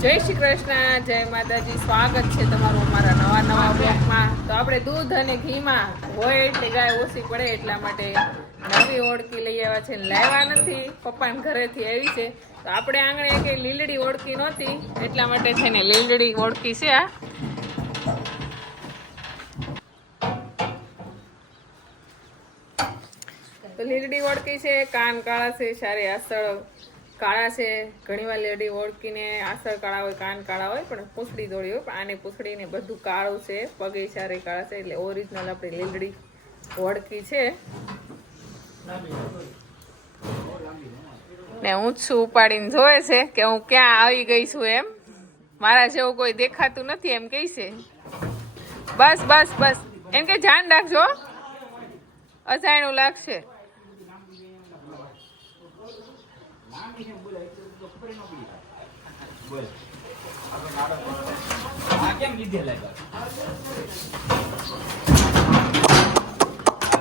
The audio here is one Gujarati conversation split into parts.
જય શ્રી કૃષ્ણ જય માતાજી. સ્વાગત છે તમારું અમારા નવા નવા બ્લોકમાં તો આપણે દૂધ અને ઘીમાં હોય એટલે ગાય ઓછી પડે એટલા માટે નવી ઓળકી લઈ આવ્યા છે લાવ્યા નથી. પપ્પાને ઘરેથી આવી છે. તો આપણે આંગણે કંઈ લીલડી ઓળકી નહોતી એટલા માટે છે ને લીલડી ઓળકી છે આ. તો લીલડી ઓળકી છે કાન કાળા છે સારી આસળ કાળા છે ઘણીવાર લેડી ઓળખીને આસર કાળા હોય, કાન કાળા હોય, પણ પૂછડી દોડી હોય. પણ આને પૂંછડીને બધું કાળું છે પગે સારી કાળા છે, એટલે ઓરિજિનલ આપણી લીલડી ઓળખી છે. ને ઊંચું ઉપાડીને જોવે છે કે હું ક્યાં આવી ગઈ છું એમ. મારા જેવું કોઈ દેખાતું નથી એમ કહે છે. બસ બસ બસ. એમ કે ધ્યાન રાખજો. હો. અજાણ્યું લાગશે આ કેમ કીધેલા છે?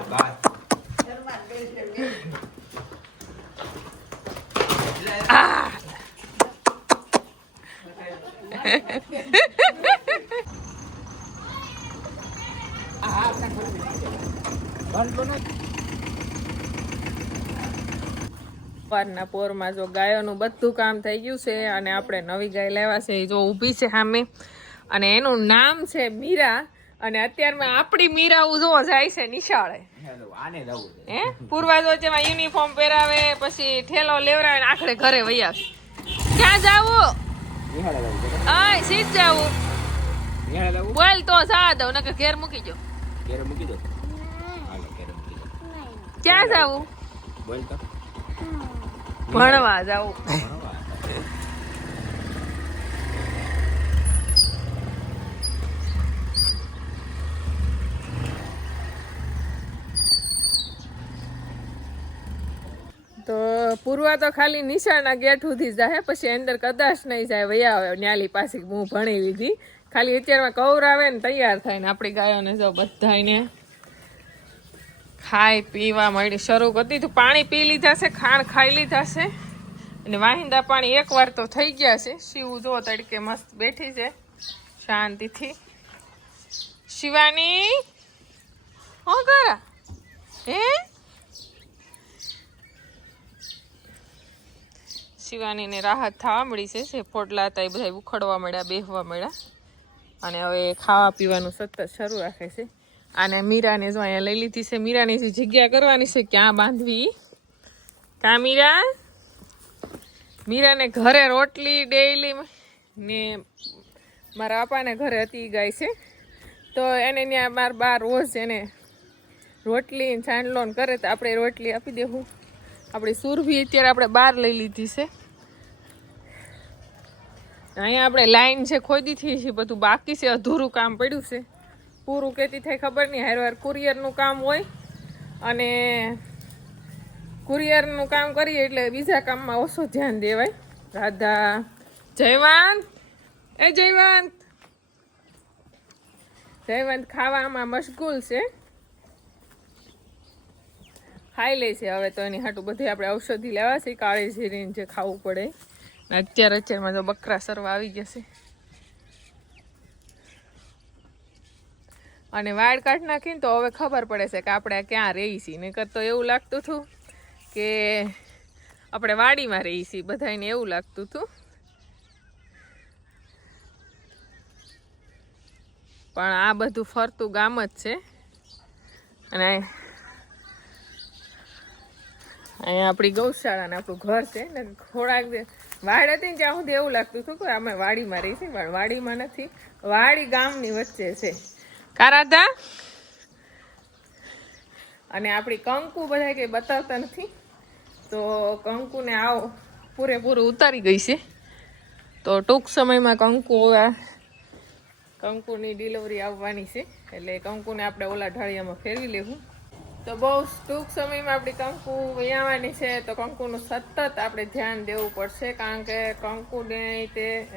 બાર. આ સવારના પોરમાં જો ગાયોનું બધું કામ થઈ ગયું છે અને આપણે નવી ગાય લેવા છે એ જો ઊભી છે સામે અને એનું નામ છે મીરા અને અત્યારમાં આપણી મીરા જો જાય છે નિશાળે હે પૂર્વાજો જેમાં યુનિફોર્મ પહેરાવે પછી ઠેલો લેવરાવે ને આખરે ઘરે વૈયા ક્યાં જાવું છે. સીધ જાવું? બોલ તો જા દઉં નકર ઘેર મૂકી જો ઘેર. મૂકી દો. ક્યાં જાવું બોલ તો. ભણવા જાવ તો પૂર્વા તો ખાલી નિશાળના ગેટ સુધી જાય, પછી અંદર કદાચ નહીં જાય, વયા આવે. ન્યાલી પાસે હું ભણી લીધી. ખાલી અત્યારમાં કવર આવે ને તૈયાર થાય ને આપણી ગાયોને જો બધાને ખાઈ પીવા મળી શરૂ કરતી દીધું. પાણી પી લીધા છે, ખાણ ખાઈ લીધા છે. અને વાહિંદા પાણી એકવાર તો થઈ ગયા છે. શિવ જો તડકે મસ્ત બેઠી છે, શાંતિથી. શિવાની, હો કરા? હે? શિવાનીને રાહત થવા મળી છે, જે પોટલા હતા એ બધા ઉખડવા મળ્યા, બેહવા મળ્યા. અને હવે ખાવા પીવાનું સતત શરૂ રાખે છે. અને મીરાને જો અહીંયા લઈ લીધી છે. મીરાની જે જગ્યા કરવાની છે ક્યાં બાંધવી. કા મીરા? મીરાને ઘરે રોટલી ડેઈલી ને મારા બાપાને ઘરે હતી ગાય છે. તો એને ત્યાં મારા બા રોજ એને રોટલી છાંડલોન કરે તો આપણે રોટલી આપી દેવું આપણી સુરભી અત્યારે આપણે બહાર લઈ લીધી છે. અહીંયા આપણે લાઈન છે ખોદી થઈ છે બધું બાકી છે. અધૂરું કામ પડ્યું છે. પૂરું કેતી થાય ખબર નહીં હારવાર કુરિયરનું કામ હોય અને કુરિયરનું કામ કરીએ એટલે બીજા કામમાં ઓછું ધ્યાન દેવાય. રાધા, જયવંત, એ જયવંત. જયવંત ખાવામાં મશગુલ છે. ખાઈ લે છે હવે તો એની હાટું બધી આપણે ઔષધિ લેવા છે, કાળી જીરીને જે ખાવું પડે. અત્યારે અત્યારમાં તો બકરા સરવા આવી જશે અને વાળ કાઢ નાખીને તો હવે ખબર પડે છે કે આપણે ક્યાં રહી છીએ. નહીતર તો એવું લાગતું હતું કે આપણે વાડીમાં રહી છીએ. બધાને એવું લાગતું હતું. પણ આ બધું ફરતું ગામ જ છે. અને અહીંયા આપણી ગૌશાળા ને આપણું ઘર છે. ને થોડાક વાડ હતી ને ત્યાં સુધી એવું લાગતું હતું કે અમે વાડીમાં રહી છીએ પણ વાડીમાં નથી. વાડી ગામની વચ્ચે છે. કારાધા? અને આપણી કંકુ બધા કંઈ બતાવતા નથી. તો કંકુને આવો. પૂરેપૂરું ઉતારી ગઈ છે. તો ટૂંક સમયમાં કંકુ કંકુની ડિલિવરી આવવાની છે. એટલે કંકુને આપણે ઓલા ઢાળિયામાં ફેરવી લેવું. તો બહુ ટૂંક સમયમાં આપણી કંકુ વ્યાવાની છે. તો કંકુનું સતત આપણે ધ્યાન દેવું પડશે. કારણ કે કંકુને તે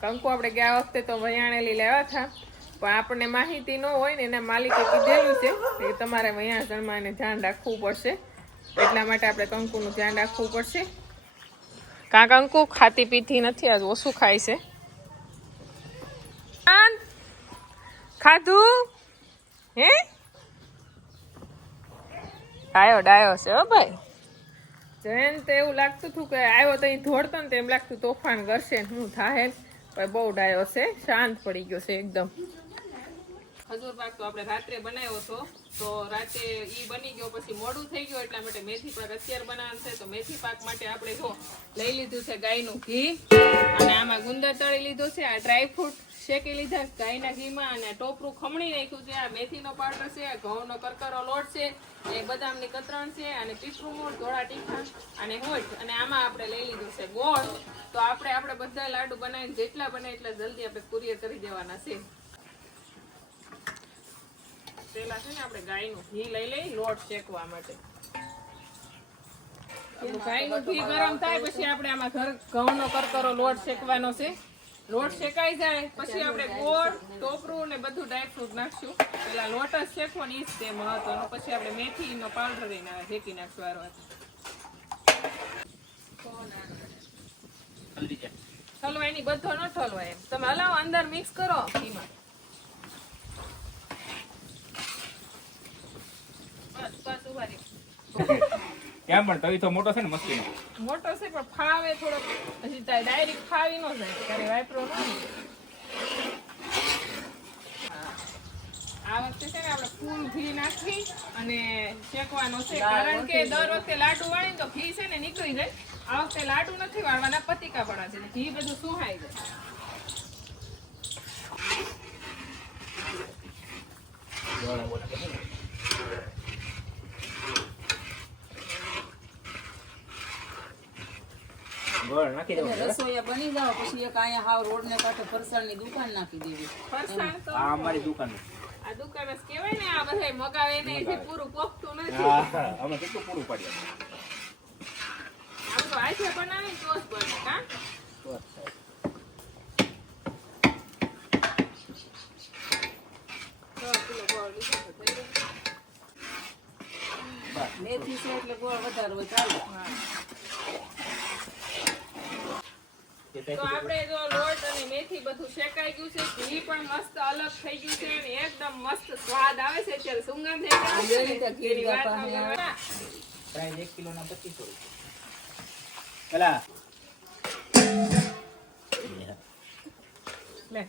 કંકુ આપણે ગયા વખતે તો વયાણેલી લેવા હતા. પણ આપણને માહિતી ન હોય ને એના માલિકે કીધેલું છે કે તમારે અહીંયા એને ધ્યાન રાખવું પડશે. એટલા માટે આપણે કંકુનું ધ્યાન રાખવું પડશે. કાં કંકુ ખાતી પીતી નથી, આજ ઓછું ખાય છે. ખાધું? હે? ડાયો ડાયો છે, હો ભાઈ. જયંત એવું લાગતું હતું કે આવ્યો તો ધોડતો ને તેમ લાગતું તોફાન કરશે હું થાય પણ બહુ ડાયો છે, શાંત પડી ગયો છે, એકદમ. ખજૂર પાક તો આપણે રાત્રે બનાવ્યો હતો. તો રાતે એ બની ગયો, પછી મોડું થઈ ગયું એટલા માટે મેથી પાક અત્યારે બનાવવાનું છે. તો મેથી પાક માટે આપણે જો લઈ લીધું છે ગાયનું ઘી. અને આમાં ગુંદર તળી લીધું છે, આ ડ્રાયફ્રૂટ શેકી લીધા ગાયના ઘીમાં. અને ટોપરું ખમણી નાખ્યું છે. આ મેથીનો પાવડર છે આ ઘઉંનો કરકરો લોટ છે, એ બદામની કતરણ છે, અને પીપળું મૂળ, ધોળા ટીખા અને હોઠ. અને આમાં આપણે લઈ લીધું છે ગોળ. તો આપણે આપણે બધા લાડુ બનાવીને જેટલા બને એટલા જલ્દી આપણે કુરિયર કરી દેવાના છે. પેલા છે ને આપણે ગાયનું ઘી લઈ લઈ લોટ શેકવા માટે. ગાયનું ઘી ગરમ થાય પછી આપણે આમાં ઘર ઘઉંનો કરકરો લોટ શેકવાનો છે. લોટ શેકાઈ જાય, પછી આપણે ગોળ, ટોપરું ને બધું ડ્રાયફ્રૂટ નાખશું. પેલા લોટ જ શેકવો ને જ તે મહત્વનું. પછી આપણે મેથીનો પાવડર શેકી નાખશું આ વાત જલ્દી ઠલવાયની બધો ન ઠલવાય એમ. તમે હલાવો, અંદર મિક્સ કરો ઘીમાં બસ બસ ઊભા ત્યાં પણ તવી તો મોટો છે ને મસ્તી મોટો છે પણ ફાવે થોડો પછી ડાયરેક્ટ ફાવી ન જાય ત્યારે વાપરો ન આ વખતે છે ને આપણે ફૂલ ઘી નાખી અને શેકવાનો છે કારણ કે દર વખતે લાડુ વાળીને તો ઘી છે ને નીકળી જાય. આ વખતે લાડુ નથી વાળવાના પતિકા પડા છે ઘી બધું સુહાઈ જાય. ગોળ નાખી તમે રસોઈયા બની જાવ પછી એક અહીંયા હાવ રોડ ને કાંઠે ફરસાણની દુકાન નાખી દેવી. ફરસાણ તો આ અમારી દુકાન આ દુકાન જ કહેવાય ને આ બધા મગાવે ને જે પૂરું પોખતું નથી. હા અમે કેટલું પૂરું પાડીએ આમ તો હાથે બનાવે ને બને કા થાય. મેથી છે એટલે ગોળ વધારે હોય ચાલે કે તો આપણે જો લોટ અને મેથી બધું શેકાઈ ગયું છે ઘી પણ મસ્ત અલગ થઈ ગયું છે અને એકદમ મસ્ત સ્વાદ આવે છે. સુગંધ છે. ન પચીસો રૂપિયા લે.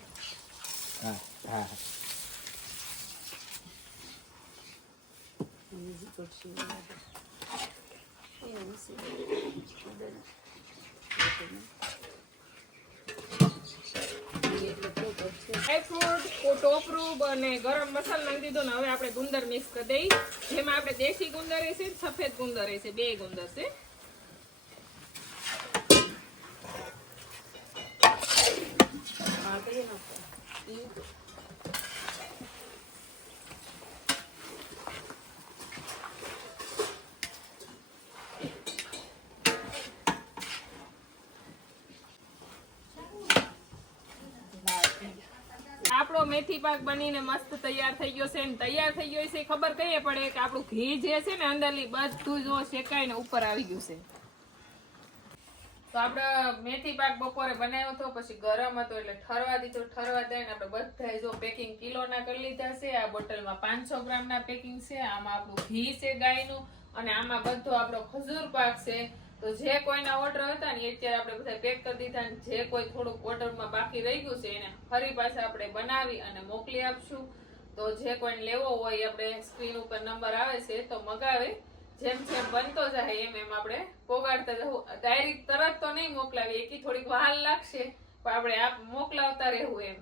હા હા. ડ્રાયફ્રૂટ ટોપરૂબ અને ગરમ મસાલો નાખી દીધો ને હવે આપણે ગુંદર મિક્સ કરી દઈ. જેમાં આપણે દેશી ગુંદર છે, સફેદ ગુંદર છે, બે ગુંદર છે. આપણો મેથી પાક બનીને મસ્ત તૈયાર થઈ ગયો છે ને તૈયાર થઈ ગયો છે ખબર કઈએ પડે કે આપણું ઘી જે છે ને અંદરલી બધું જો શેકાઈને ઉપર આવી ગયું છે. તો આપણે મેથી પાક બપોરે બનાવ્યો હતો, પછી ગરમ હતો એટલે ઠરવા દીધો, ઠરવા દે ને આપણે બધા જો પેકિંગ કિલોના કરી લીધા છે. આ બોટલમાં પાંચસો ગ્રામના પેકિંગ છે. આમાં આપણું ઘી છે ગાયનું અને આમાં બધો આપણો ખજૂર પાક છે. તો જે કોઈના ઓર્ડર હતા ને અત્યારે આપણે બધા પેક કરી દીધા ને જે કોઈ થોડુંક ઓર્ડરમાં બાકી રહી ગયું છે એને ફરી પાછા આપણે બનાવી અને મોકલી આપશું. તો જે કોઈને લેવો હોય આપણે સ્ક્રીન ઉપર નંબર આવે છે તો મગાવે. જેમ જેમ બનતો જાય એમ એમ આપણે પોગાડતા જવું. ડાયરેક્ટ તરત તો નહીં મોકલાવી એકી થોડીક વહાલ લાગશે. પણ આપણે આપ મોકલાવતા રહેવું એમ.